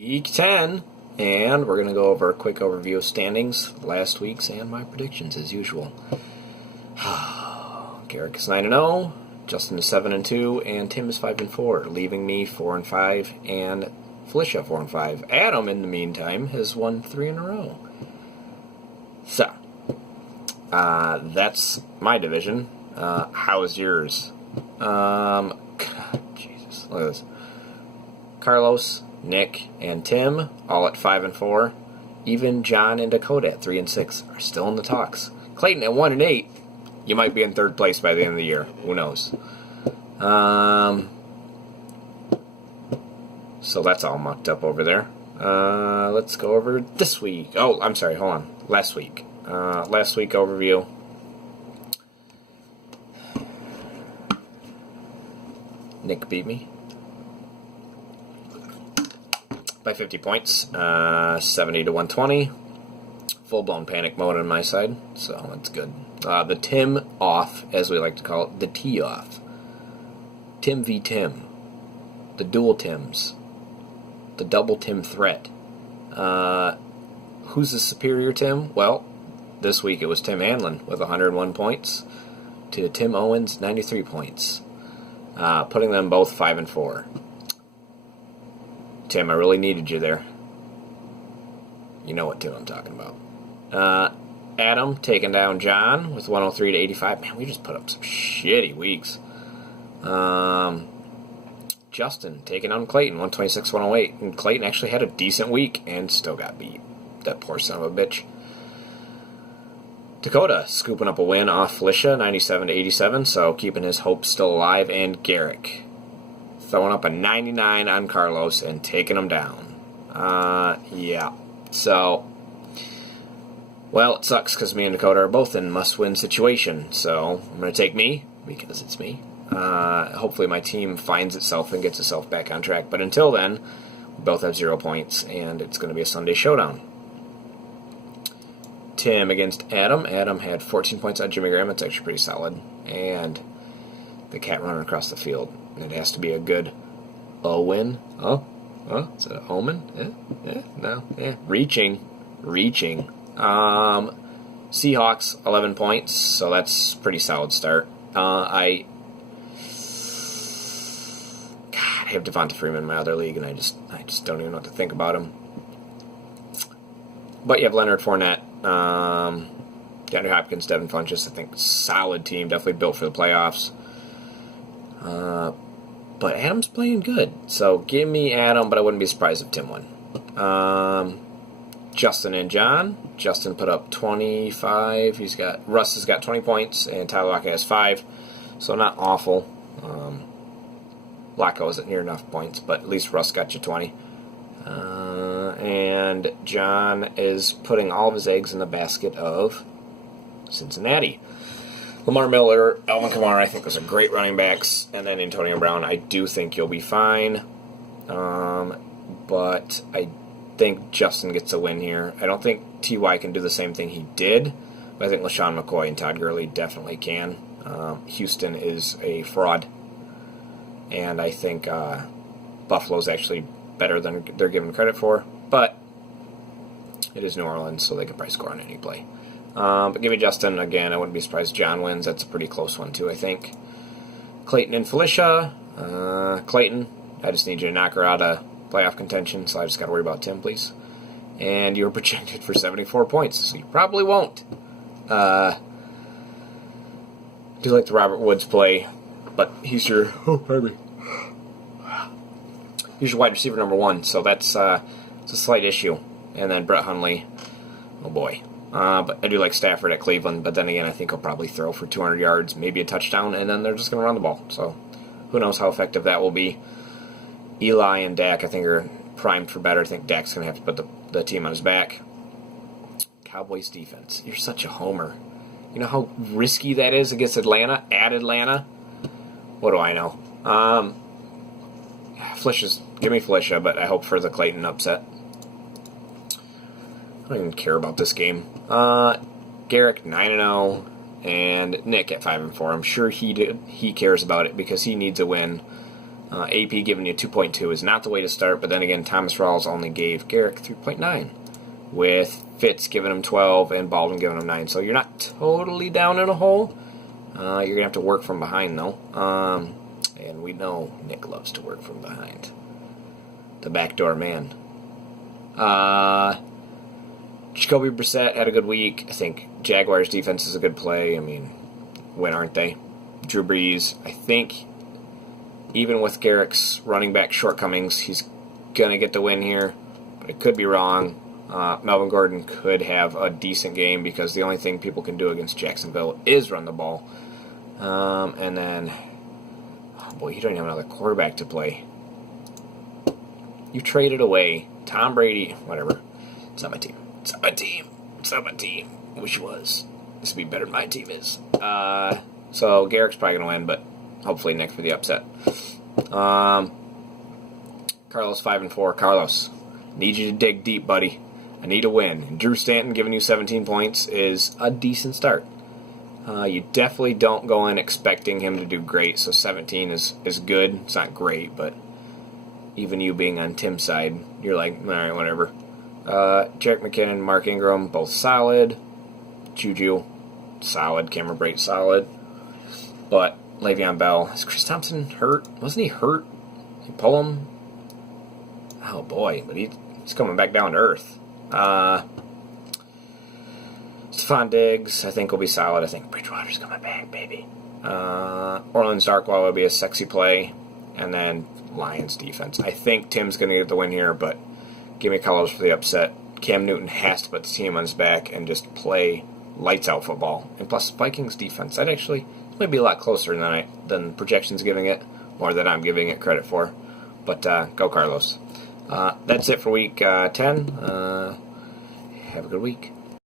Week 10, and we're going to go over a quick overview of standings, last week's, and my predictions as usual. Garrick is 9-0, Justin is 7-2, and Tim is 5-4, leaving me 4-5, and Felicia 4-5. Adam, in the meantime, has won 3 in a row. So, that's my division. How is yours? Jesus, look at this. Carlos, Nick, and Tim, all at 5-4. Even John and Dakota at 3-6 are still in the talks. Clayton at 1-8. You might be in third place by the end of the year. Who knows? So that's all mucked up over there. Let's go over this week. Oh, I'm sorry. Hold on. Last week. Last week overview. Nick beat me by 50 points, 70 to 120. Full-blown panic mode on my side, so that's good. The Tim off, as we like to call it, the T off. Tim v. Tim. The dual Tims. The double Tim threat. Who's the superior Tim? Well, this week it was Tim Hanlon with 101 points to Tim Owens, 93 points. Putting them both 5-4. Tim, I really needed you there. You know what Tim I'm talking about. Adam taking down John with 103 to 85. Man, we just put up some shitty weeks. Justin taking on Clayton, 126, 108. And Clayton actually had a decent week and still got beat. That poor son of a bitch. Dakota scooping up a win off Felicia, 97 to 87, so keeping his hopes still alive. And Garrick throwing up a 99 on Carlos and taking him down. Yeah. So, well, it sucks because me and Dakota are both in must-win situation. So I'm going to take me because it's me. Hopefully my team finds itself and gets itself back on track. But until then, we both have 0 points, and it's going to be a Sunday showdown. Tim against Adam. Adam had 14 points on Jimmy Graham. That's actually pretty solid. And the cat running across the field. It has to be a good win. Oh, is that an omen? No. Reaching. Seahawks, 11 points, so that's pretty solid start. I have Devonta Freeman in my other league, and I just don't even know what to think about him. But you have Leonard Fournette, DeAndre Hopkins, Devin Funchess. I think solid team, definitely built for the playoffs. But Adam's playing good, so give me Adam, but I wouldn't be surprised if Tim won. Justin and John. Justin put up 25. Russ has got 20 points, and Tyler Lockett has 5, so not awful. Locko isn't near enough points, but at least Russ got you 20. And John is putting all of his eggs in the basket of Cincinnati. Lamar Miller, Alvin Kamara, I think those are great running backs. And then Antonio Brown, I do think you'll be fine. But I think Justin gets a win here. I don't think T.Y. can do the same thing he did. But I think LaShawn McCoy and Todd Gurley definitely can. Houston is a fraud. And I think Buffalo's actually better than they're given credit for. But it is New Orleans, so they can probably score on any play. But give me Justin. Again, I wouldn't be surprised if John wins. That's a pretty close one, too, I think. Clayton and Felicia. Clayton, I just need you to knock her out of playoff contention, so I just got to worry about Tim, please. And you were projected for 74 points, so you probably won't. Do like the Robert Woods play, but he's your... Oh, pardon me. He's your wide receiver number 1, so that's it's a slight issue. And then Brett Hundley. Oh, boy. But I do like Stafford at Cleveland, but then again, I think he'll probably throw for 200 yards, maybe a touchdown, and then they're just going to run the ball. So who knows how effective that will be. Eli and Dak, I think, are primed for better. I think Dak's going to have to put the team on his back. Cowboys defense. You're such a homer. You know how risky that is against Atlanta? At Atlanta? What do I know? Give me Felicia, but I hope for the Clayton upset. I don't even care about this game. Garrick 9-0 and Nick at 5-4. I'm sure he cares about it because he needs a win AP giving you 2.2 is not the way to start, but then again, Thomas Rawls only gave Garrick 3.9, with Fitz giving him 12 and Baldwin giving him 9. So you're not totally down in a hole. You're going to have to work from behind, though. And we know Nick loves to work from behind. The backdoor man. Jacoby Brissett had a good week. I think Jaguars defense is a good play. I mean, when aren't they? Drew Brees, I think, even with Garrick's running back shortcomings, he's going to get the win here. But it could be wrong. Melvin Gordon could have a decent game because the only thing people can do against Jacksonville is run the ball. And then, oh boy, you don't even have another quarterback to play. You traded away Tom Brady, whatever. It's not my team. It's not my team. It's not my team. I wish it was. This would be better than my team is. So Garrick's probably going to win, but hopefully Nick for the upset. Carlos 5-4. Carlos, need you to dig deep, buddy. I need a win. And Drew Stanton giving you 17 points is a decent start. You definitely don't go in expecting him to do great, so 17 is good. It's not great, but even you being on Tim's side, you're like, all right, whatever. Jerick McKinnon, Mark Ingram, both solid. Juju, solid. Cameron Brate, solid. But Le'Veon Bell, is Chris Thompson hurt? Wasn't he hurt? Did he pull him? Oh boy, but he's coming back down to earth. Stephon Diggs, I think, will be solid. I think Bridgewater's coming back, baby. Orleans Darkwa will be a sexy play. And then Lions defense. I think Tim's going to get the win here, but give me Carlos for the upset. Cam Newton has to put the team on his back and just play lights out football. And plus, Vikings defense, that actually might be a lot closer than projections giving it, or that I'm giving it credit for. But go Carlos. That's it for week 10. Have a good week.